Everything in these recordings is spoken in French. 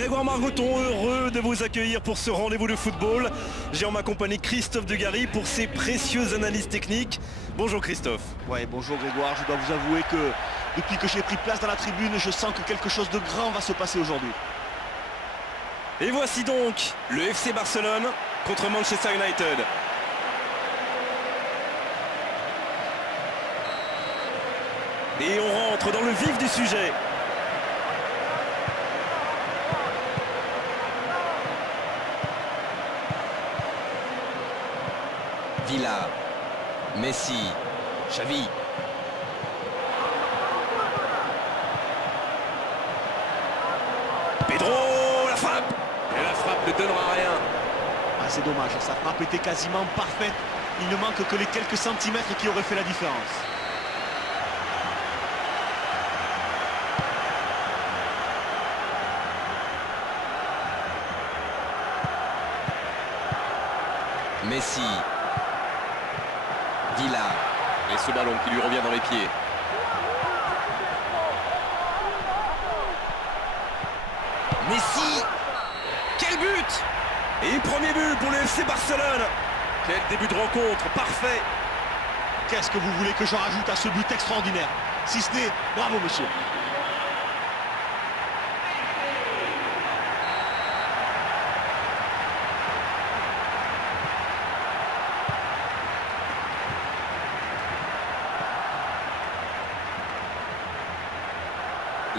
Grégoire Margoton, heureux de vous accueillir pour ce rendez-vous de football. J'ai en ma compagnie Christophe Dugarry pour ses précieuses analyses techniques. Bonjour Christophe. Ouais, bonjour Grégoire, je dois vous avouer que depuis que j'ai pris place dans la tribune, je sens que quelque chose de grand va se passer aujourd'hui. Et voici donc le FC Barcelone contre Manchester United. Et on rentre dans le vif du sujet. Villa, Messi, Xavi. Pedro, la frappe. Et la frappe ne donnera rien. Ah, c'est dommage, sa frappe était quasiment parfaite. Il ne manque que les quelques centimètres qui auraient fait la différence. Messi, Villa, et ce ballon qui lui revient dans les pieds. Messi, Quel but! Et premier but pour le FC Barcelone. Quel début de rencontre, parfait. Qu'est-ce que vous voulez que je rajoute à ce but extraordinaire? Si ce n'est, bravo monsieur.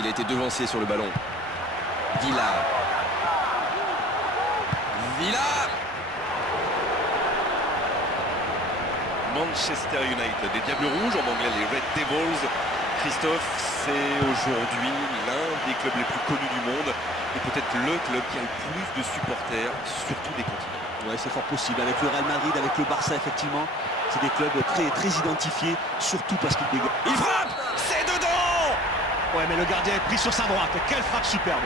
il a été devancé sur le ballon. Villa, Manchester United, des Diables Rouges, en anglais les Red Devils. Christophe, c'est aujourd'hui l'un des clubs les plus connus du monde et peut-être le club qui a le plus de supporters sur tous les continents. Ouais, c'est fort possible. Avec le Real Madrid, avec le Barça, effectivement, c'est des clubs très identifiés, surtout parce qu'ils dégagent. Il frappe, c'est dedans. Ouais, mais le gardien est pris sur sa droite. Quelle frappe superbe!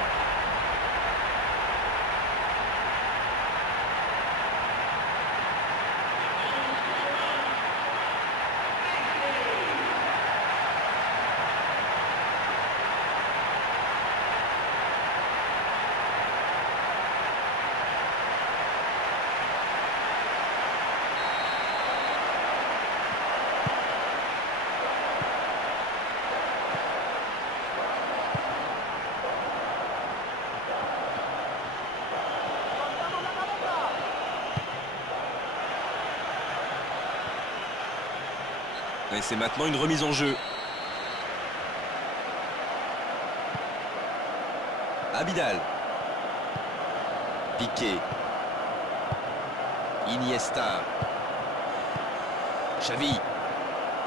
Et c'est maintenant une remise en jeu. Abidal, Piqué, Iniesta, Xavi,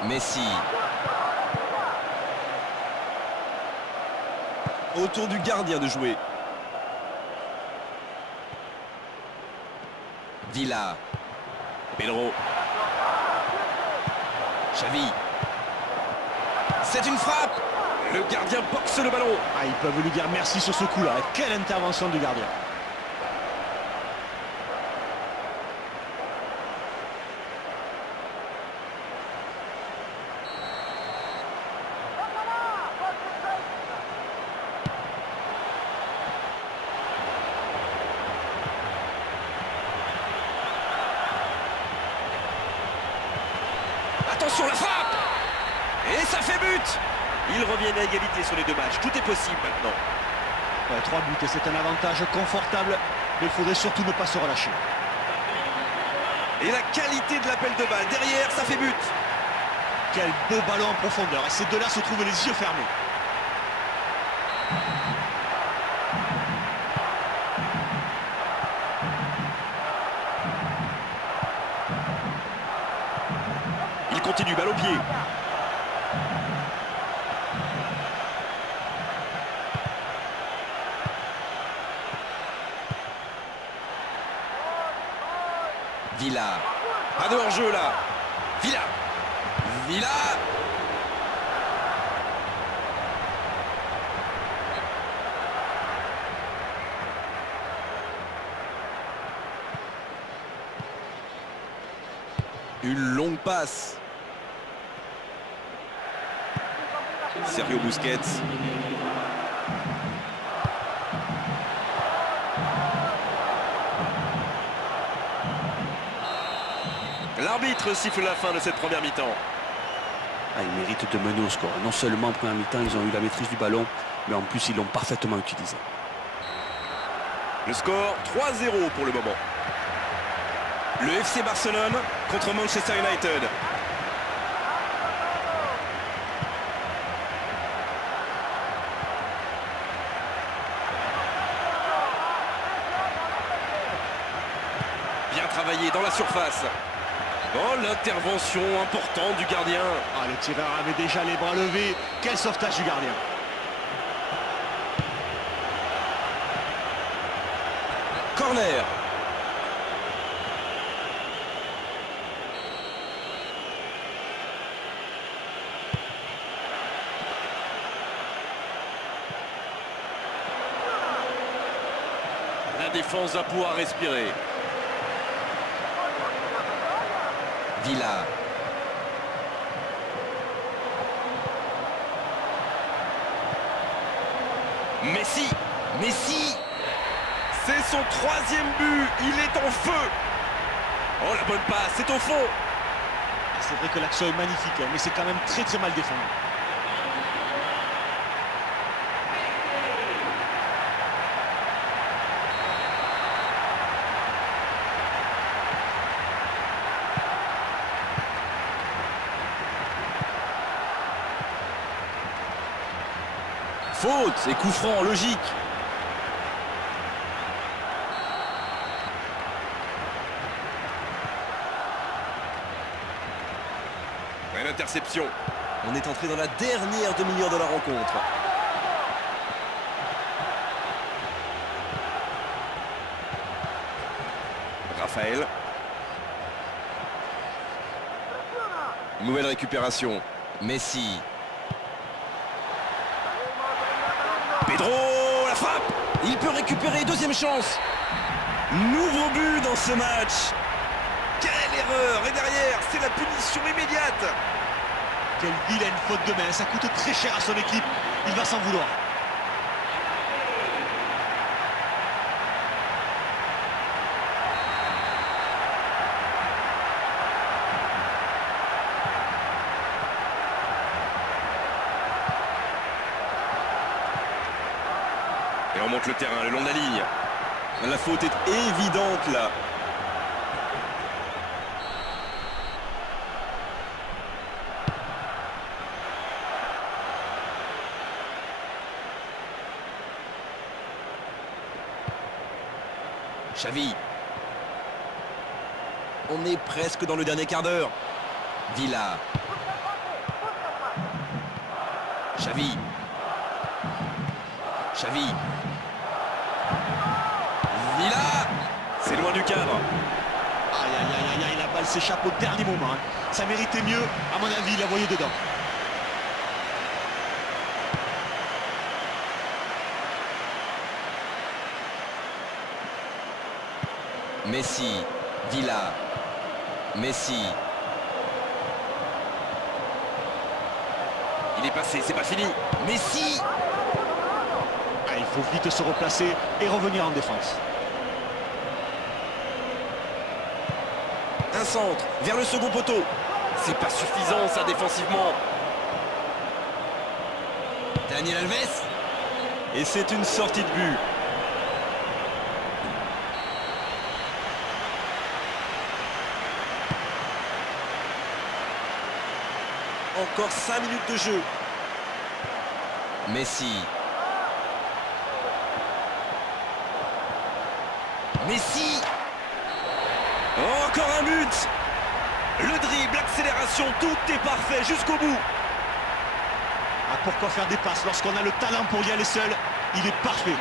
Messi. Autour du gardien de jouer. Villa, Pedro. Xavi, C'est une frappe. Le gardien boxe le ballon. Ah, ils peuvent lui dire merci sur ce coup-là. Quelle intervention du gardien! Attention, la frappe. Et ça fait but. Ils reviennent à égalité sur les deux matchs. Tout est possible maintenant. Ouais, 3 buts et c'est un avantage confortable, mais il faudrait surtout ne pas se relâcher. Et la qualité de l'appel de balle. Derrière, ça fait but. Quel beau ballon en profondeur, et ces deux-là se trouvent les yeux fermés. Il continue, balle au pied. Villa, Pas de hors-jeu là. Villa, Une longue passe. Sergio Busquets. L'arbitre siffle la fin de cette première mi-temps. Ah, ils méritent de mener au score. Non seulement en première mi-temps, ils ont eu la maîtrise du ballon, mais en plus, ils l'ont parfaitement utilisé. Le score 3-0 pour le moment. Le FC Barcelone contre Manchester United. Bien travaillé dans la surface. Oh, l'intervention importante du gardien. Ah, le tireur avait déjà les bras levés. Quel sauvetage du gardien. Corner. La défense va pouvoir respirer. Villa. Messi. Messi. C'est son 3e but. Il est en feu. Oh, la bonne passe, c'est au fond. C'est vrai que l'action est magnifique, hein, mais c'est quand même très très mal défendu. Faute et coup franc, logique. Une interception. On est entré dans la dernière demi-heure de la rencontre. Raphaël. Nouvelle récupération. Messi. Pedro, la frappe. Il peut récupérer, deuxième chance. Nouveau but dans ce match. Quelle erreur. Et derrière, c'est la punition immédiate. Quelle vilaine faute de main. Ça coûte très cher à son équipe. Il va s'en vouloir. Et on monte le terrain le long de la ligne. La faute est évidente là. Xavi. On est presque dans le dernier quart d'heure. Villa. Xavi. Xavi. Villa. C'est loin du cadre. Aïe, aïe, aïe, aïe, aïe, la balle s'échappe au dernier moment. Hein. Ça méritait mieux. À mon avis, il la voyait dedans. Messi. Villa. Messi. Il est passé, c'est pas fini. Messi. Ah, il faut vite se replacer et revenir en défense. Un centre vers le second poteau. C'est pas suffisant ça défensivement. Daniel Alves. Et c'est une sortie de but. Encore 5 minutes de jeu. Messi. Messi. Oh, encore un but. Le dribble, l'accélération, tout est parfait jusqu'au bout. Ah, pourquoi faire des passes lorsqu'on a le talent pour y aller seul? Il est parfait.